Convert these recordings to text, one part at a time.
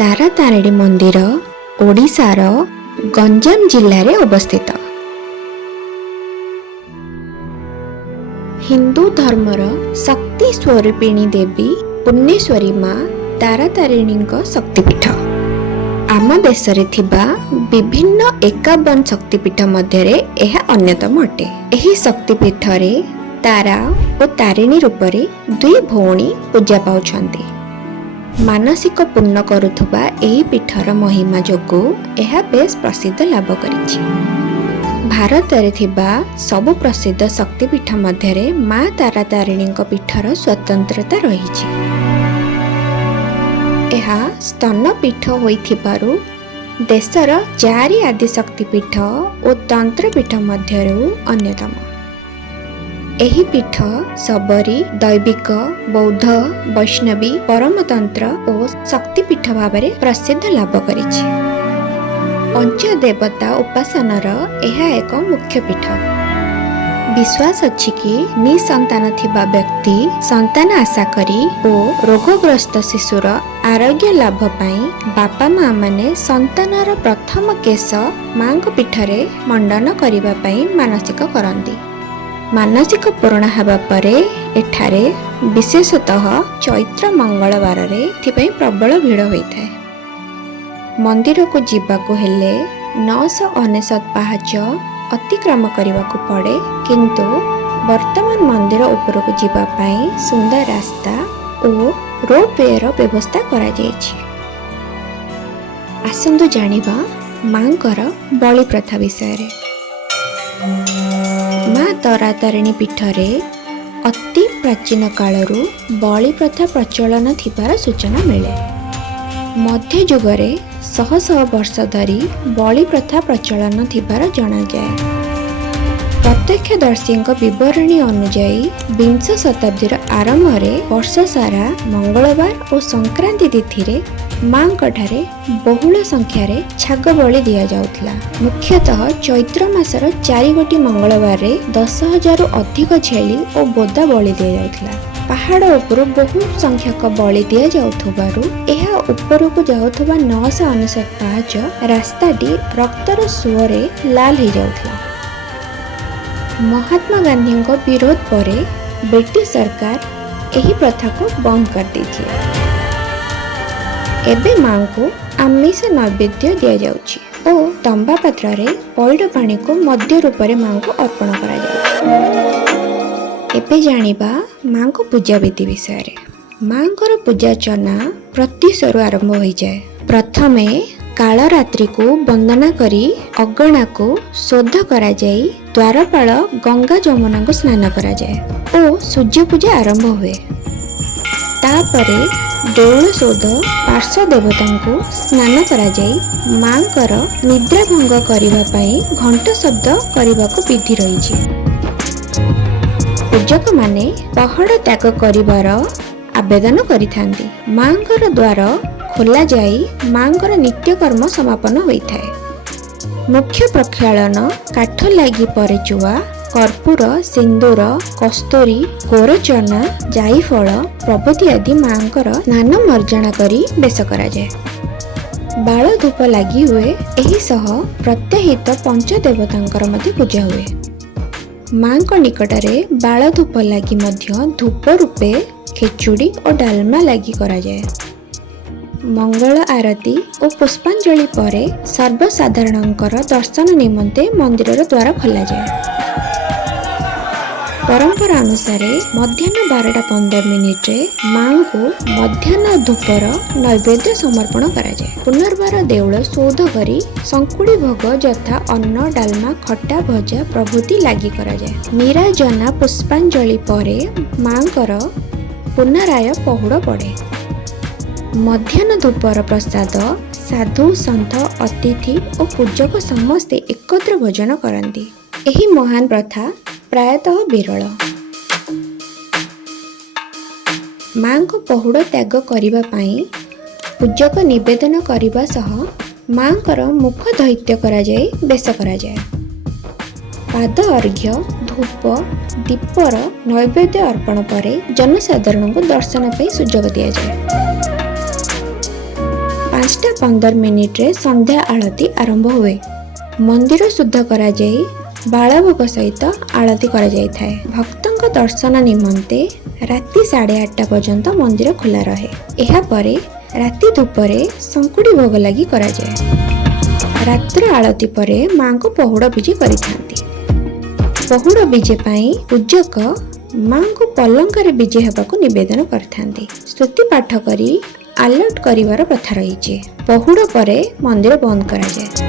ତାରାତାରିଣୀ ମନ୍ଦିର ଓଡ଼ିଶାର ଗଞ୍ଜାମ ଜିଲ୍ଲାରେ ଅବସ୍ଥିତ। ହିନ୍ଦୁ ଧର୍ମର ଶକ୍ତି ସ୍ୱରୂପିଣୀ ଦେବୀ ପୁଣ୍ୟେଶ୍ୱରୀ ମା ତାରାତାରିଣୀଙ୍କ ଶକ୍ତିପୀଠ। ଆମ ଦେଶରେ ଥିବା ବିଭିନ୍ନ 51 ଶକ୍ତିପୀଠ ମଧ୍ୟରେ ଏହା ଅନ୍ୟତମ ଅଟେ। ଏହି ଶକ୍ତିପୀଠରେ ତାରା ଓ ତାରିଣୀ ରୂପରେ ଦୁଇ ଭଉଣୀ ପୂଜା ପାଉଛନ୍ତି। ମାନସିକ ପୂର୍ଣ୍ଣ କରୁଥିବା ଏହି ପୀଠର ମହିମା ଯୋଗୁଁ ଏହା ବେଶ ପ୍ରସିଦ୍ଧ ଲାଭ କରିଛି। ଭାରତରେ ଥିବା ସବୁ ପ୍ରସିଦ୍ଧ ଶକ୍ତିପୀଠ ମଧ୍ୟରେ ମା ତାରାତାରିଣୀଙ୍କ ପୀଠର ସ୍ୱତନ୍ତ୍ରତା ରହିଛି। ଏହା ସ୍ତନ ପୀଠ ହୋଇଥିବାରୁ ଦେଶର 4 ଆଦି ଶକ୍ତିପୀଠ ଓ ତନ୍ତ୍ରପୀଠ ମଧ୍ୟରୁ ଅନ୍ୟତମ। ଏହି ପୀଠ ଶବରୀ, ଦୈବିକ, ବୌଦ୍ଧ, ବୈଷ୍ଣବୀ, ପରମତନ୍ତ୍ର ଓ ଶକ୍ତିପୀଠ ଭାବରେ ପ୍ରସିଦ୍ଧ ଲାଭ କରିଛି। ପଞ୍ଚଦେବତା ଉପାସନାର ଏହା ଏକ ମୁଖ୍ୟ ପୀଠ। ବିଶ୍ୱାସ ଅଛି କି ନିଃସନ୍ତାନ ଥିବା ବ୍ୟକ୍ତି ସନ୍ତାନ ଆଶା କରି ଓ ରୋଗଗ୍ରସ୍ତ ଶିଶୁର ଆରୋଗ୍ୟ ଲାଭ ପାଇଁ ବାପା ମା ମାନେ ସନ୍ତାନର ପ୍ରଥମ କେଶ ମାଙ୍କ ପୀଠରେ ମଣ୍ଡନ କରିବା ପାଇଁ ମାନସିକ କରନ୍ତି। ମାନସିକ ପୂରଣ ହେବା ପରେ ଏଠାରେ ବିଶେଷତଃ ଚୈତ୍ର ମଙ୍ଗଳବାରରେ ଏଥିପାଇଁ ପ୍ରବଳ ଭିଡ଼ ହୋଇଥାଏ। ମନ୍ଦିରକୁ ଯିବାକୁ ହେଲେ 999 ପାହାଚ ଅତିକ୍ରମ କରିବାକୁ ପଡ଼େ, କିନ୍ତୁ ବର୍ତ୍ତମାନ ମନ୍ଦିର ଉପରକୁ ଯିବା ପାଇଁ ସୁନ୍ଦର ରାସ୍ତା ଓ ରୋପୱେର ବ୍ୟବସ୍ଥା କରାଯାଇଛି। ଆସନ୍ତୁ ଜାଣିବା ମାଙ୍କର ବଳି ପ୍ରଥା ବିଷୟରେ। ମା ତାରାତାରିଣୀ ପୀଠରେ ଅତି ପ୍ରାଚୀନ କାଳରୁ ବଳି ପ୍ରଥା ପ୍ରଚଳନ ଥିବାର ସୂଚନା ମିଳେ। ମଧ୍ୟଯୁଗରେ ଶହ ଶହ ବର୍ଷ ଧରି ବଳି ପ୍ରଥା ପ୍ରଚଳନ ଥିବାର ଜଣାଯାଏ। ପ୍ରତ୍ୟକ୍ଷଦର୍ଶୀଙ୍କ ବିବରଣୀ ଅନୁଯାୟୀ ବିଂଶ ଶତାବ୍ଦୀର ଆରମ୍ଭରେ ବର୍ଷ ସାରା ମଙ୍ଗଳବାର ଓ ସଂକ୍ରାନ୍ତି ତିଥିରେ ମାଙ୍କଠାରେ ବହୁଳ ସଂଖ୍ୟାରେ ଛାଗ ବଳି ଦିଆଯାଉଥିଲା। ମୁଖ୍ୟତଃ ଚୈତ୍ର ମାସର 4 ଗୋଟି ମଙ୍ଗଳବାରରେ 10,000ରୁ ଅଧିକ ଛେଳି ଓ ବୋଦା ବଳି ଦିଆଯାଉଥିଲା। ପାହାଡ଼ ଉପରୁ ବହୁ ସଂଖ୍ୟକ ବଳି ଦିଆଯାଉଥିବାରୁ ଏହା ଉପରକୁ ଯାଉଥିବା 999 ପାହାଚ ରାସ୍ତାଟି ରକ୍ତର ସୁଅରେ ଲାଲ ହେଇଯାଉଥିଲା। ମହାତ୍ମା ଗାନ୍ଧୀଙ୍କ ବିରୋଧ ପରେ ବ୍ରିଟିଶ ସରକାର ଏହି ପ୍ରଥାକୁ ବନ୍ଦ କରିଦେଇଥିଲେ। ଏବେ ମାଙ୍କୁ ଆମିଷ ନୈବେଦ୍ୟ ଦିଆଯାଉଛି ଓ ତମ୍ବା ପାତ୍ରରେ ପଇଡ଼ ପାଣିକୁ ମଦ୍ୟ ରୂପରେ ମାଙ୍କୁ ଅର୍ପଣ କରାଯାଉଛି। ଏବେ ଜାଣିବା ମାଙ୍କ ପୂଜାବିଧି ବିଷୟରେ। ମାଙ୍କର ପୂଜାର୍ଚ୍ଚନା ପ୍ରତ୍ୟୁଷରୁ ଆରମ୍ଭ ହୋଇଯାଏ। ପ୍ରଥମେ କାଳରାତ୍ରିକୁ ବନ୍ଦନା କରି ଅଗଣାକୁ ଶୋଧ କରାଯାଇ ଦ୍ୱାରପାଳ ଗଙ୍ଗା ଯମୁନାଙ୍କୁ ସ୍ନାନ କରାଯାଏ ଓ ସୂର୍ଯ୍ୟ ପୂଜା ଆରମ୍ଭ ହୁଏ। ତାପରେ ଦେଉଳ ଶୋଧ ପାର୍ଶ୍ୱ ଦେବତାଙ୍କୁ ସ୍ନାନ କରାଯାଇ ମାଙ୍କର ନିଦ୍ରା ଭଙ୍ଗ କରିବା ପାଇଁ ଘଣ୍ଟ ଶବ୍ଦ କରିବାକୁ ବିଧି ରହିଛି। ପୂଜକମାନେ ପହଡ଼ ତ୍ୟାଗ କରିବାର ଆବେଦନ କରିଥାନ୍ତି। ମାଙ୍କର ଦ୍ୱାର ଖୋଲା ଯାଇ ମାଙ୍କର ନିତ୍ୟକର୍ମ ସମାପନ ହୋଇଥାଏ। ମୁଖ୍ୟ ପ୍ରକ୍ଷାଳନ, କାଠ ଲାଗି ପରେଚୁଆ, କର୍ପୂର, ସିନ୍ଦୁର, କସ୍ତୁରୀ, ଗୋରଚନା, ଜାଇଫଳ ପ୍ରଭୃତି ଆଦି ମାଙ୍କର ସ୍ନାନ ମର୍ଜଣା କରି ବେଶ କରାଯାଏ। ବାଳ ଧୂପ ଲାଗି ହୁଏ। ଏହି ସହ ପ୍ରତ୍ୟାହିତ ପଞ୍ଚଦେବତାଙ୍କର ମଧ୍ୟ ପୂଜା ହୁଏ। ମାଙ୍କ ନିକଟରେ ବାଳ ଧୂପ ଲାଗି ମଧ୍ୟ ଧୂପ ରୂପେ ଖେଚୁଡ଼ି ଓ ଡାଲମା ଲାଗି କରାଯାଏ। ମଙ୍ଗଳ ଆରତି ଓ ପୁଷ୍ପାଞ୍ଜଳି ପରେ ସର୍ବସାଧାରଣଙ୍କର ଦର୍ଶନ ନିମନ୍ତେ ମନ୍ଦିରର ଦ୍ୱାର ଖୋଲାଯାଏ। ପରମ୍ପରା ଅନୁସାରେ ମଧ୍ୟାହ୍ନ 12:15 ମାଙ୍କୁ ମଧ୍ୟାହ୍ନ ଧୂପର ନୈବେଦ୍ୟ ସମର୍ପଣ କରାଯାଏ। ପୁନର୍ବାର ଦେଉଳ ଶୋଧ କରି ଶଙ୍କୁଡ଼ି ଭୋଗ ଯଥା ଅନ୍ନ, ଡାଲମା, ଖଟା, ଭଜା ପ୍ରଭୃତି ଲାଗି କରାଯାଏ। ନିରାଜନା ପୁଷ୍ପାଞ୍ଜଳି ପରେ ମାଙ୍କର ପୁନରାୟ ପହୁଡ଼ ପଡ଼େ। ମଧ୍ୟାହ୍ନ ଧୂପର ପ୍ରସାଦ ସାଧୁ, ସନ୍ଥ, ଅତିଥି ଓ ପୂଜକ ସମସ୍ତେ ଏକତ୍ର ଭୋଜନ କରନ୍ତି। ଏହି ମହାନ ପ୍ରଥା ପ୍ରାୟତଃ ବିରଳ। ମାଙ୍କ ପହୁଡ଼ ତ୍ୟାଗ କରିବା ପାଇଁ ପୂଜକ ନିବେଦନ କରିବା ସହ ମାଙ୍କର ମୁଖ ଦୈତ୍ୟ କରାଯାଇ ବେଶ କରାଯାଏ। ପାଦ ଅର୍ଘ୍ୟ, ଧୂପ, ଦୀପର ନୈବେଦ୍ୟ ଅର୍ପଣ ପରେ ଜନସାଧାରଣଙ୍କୁ ଦର୍ଶନ ପାଇଁ ସୁଯୋଗ ଦିଆଯାଏ। 5:15 मिनिट्रे संध्या आळती आरंभ हुए। मंदिर शुद्ध करा जाई बालभोग सहित आळती करा जाई थाए। भक्तंक दर्शन निमंते राति 8:30 पर्यंत मंदिर खोला रहे। एहा परे राति धूपरे संकुड़ी भोग लगी करा जाए। रात्र आळती परे मां को पहुड़ बीजे करिथांती। पहुड़ बीजे पाई पूजक मां को पलंकर बीजे हेबाकु निवेदन करथांती। स्तुति पाठ करी अलर्ट करिवार प्रथा रही। पहुड़ परे मंदिर बंद करा जाए।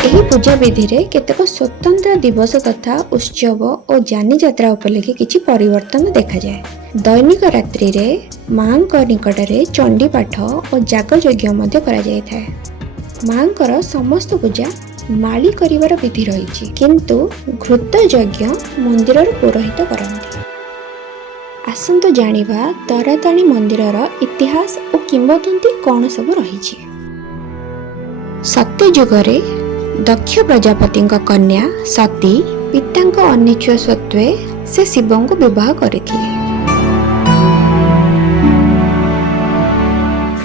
एही पूजा विधि रे केतेक स्वतंत्र दिवस तथा उत्सव और जानी यात्रा उपलक्षे किछि परिवर्तन देखा जाए। दैनिक रात्रि रे मां निकटरे चंडी पाठ और जाग यज्ञ मध्य करा जाय थाए। मांकर समस्त पूजा माली करिवार विधि रही, किंतु घृत यज्ञ मंदिर पुरोहित करती। आसंतु जानिबा तारातारिणी मंदिरर इतिहास और किंवदंती कौन सब रही। सत्य युगरे दक्ष प्रजापति कन्या सती पिता अनिच्छा सत्वे से शिव को विवाह करथिले।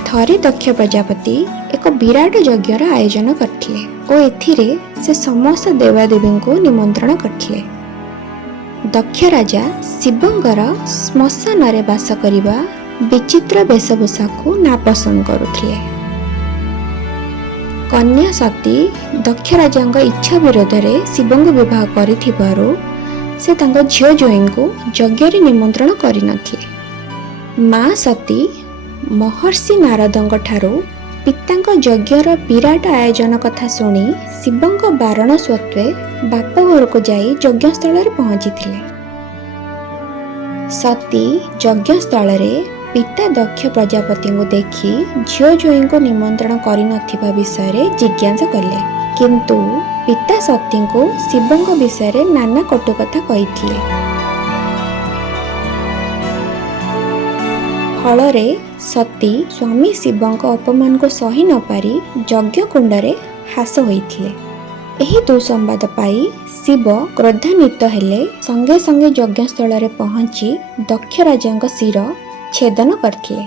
थरे दक्ष प्रजापति एक विराट यज्ञर आयोजन करथिले और एथिरे से समस्त देवादेवी को निमंत्रण करथिले। दक्ष राजा शिवंकर श्मशान रे वास करिबा विचित्र वेशभूषा को नापसंद करुथिले। कन्या सती दक्ष राजा इच्छा विरोध में शिव को विवाह करिथिबारु से तांको झियो जोई को यज्ञ रे निमंत्रण करिनथिले। मां सती महर्षि नारदंक ठारू पितांक यज्ञर विराट आयोजन कथा सुनी शिवंक बारण सत्वे बाप घर को जाई यज्ञस्थल रे पहुंचीथिले। सती यज्ञस्थल रे पिता दक्ष प्रजापति को देखि झियो जोई को निमंत्रण करिनथिबा विषय रे जिज्ञासा कले, किंतु पिता सती को शिवंक विषय रे नाना कटु कथा कहिथिले। फलरे सती स्वामी शिवंक अपमान को सही न पारी यज्ञ कुंडरे हास होइथिले। एही दुसंवाद पाई शिव क्रोधान्वित हेले संगे संगे यज्ञस्थल रे पहुंची दक्ष राजांक शिर छेदन करथिले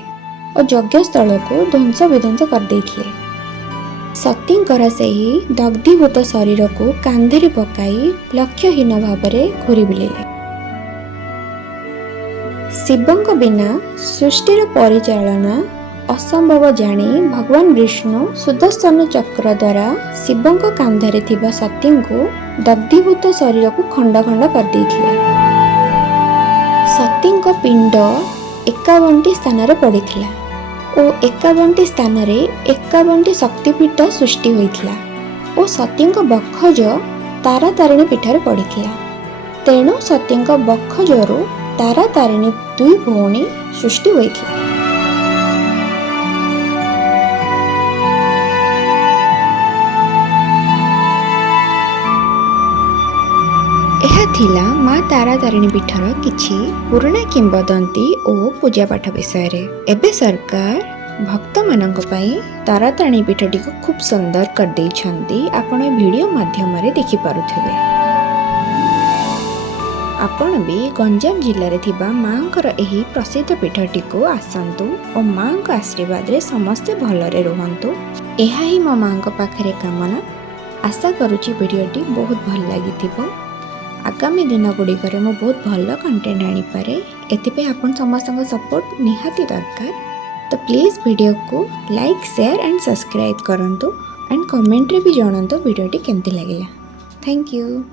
और यज्ञस्थल को ध्वंस विध्वंस कर देथिले। सतींकर सेही दग्धीभूत शरीर को कांधरे पकाई लक्ष्यहीन भावरे घूरी बुलिले। शिवंक बिना सृष्टिर परिचालना असंभव जानी भगवान विष्णु सुदर्शन चक्र द्वारा शिवंक कांधरे थिबा सती को दग्धीभूत शरीर को खंड खंड कर देथिले। सतींक पिंड 51 स्थान रे पड़िथिला और 51 स्थान रे 51 शक्तिपीठ सृष्टि होइथिला और सतींक बक्षज तारातारिणी पीठरे पड़िथिला। तेणु सतींक बक्षजरु तारातारिणी दुई भौणी सृष्टि होइथिला। यह थिला माँ तारातारिणी पीठर किछि पुराना किंवदंती और पूजापाठ विषय रे। एबे सरकार भक्त मानक पई तारातारिणी पीठटी को खूब सुंदर कर देइछंती। आपण वीडियो माध्यम रे देखि पारुथिबे। आपण भी गंजाम जिल्ला रे थिबा मांकर एही प्रसिद्ध पीठटी को आसंतु और मां को आशीर्वाद रे समस्त भलरे रहंतु। एहा ही मो मां को पाखरे कामना। आशा करूची वीडियोटी बहुत भल लागिथिबो। आगामी दिन गुड़िकर मु बहुत भल कंटेंट आनीपे एथि आपन समस्त सपोर्ट निहाती दरकार। तो प्लीज वीडियो को लाइक शेयर एंड सब्सक्राइब करंतु एंड कमेंट रे भी जणांतु वीडियोटी केमती लागिला। Thank you.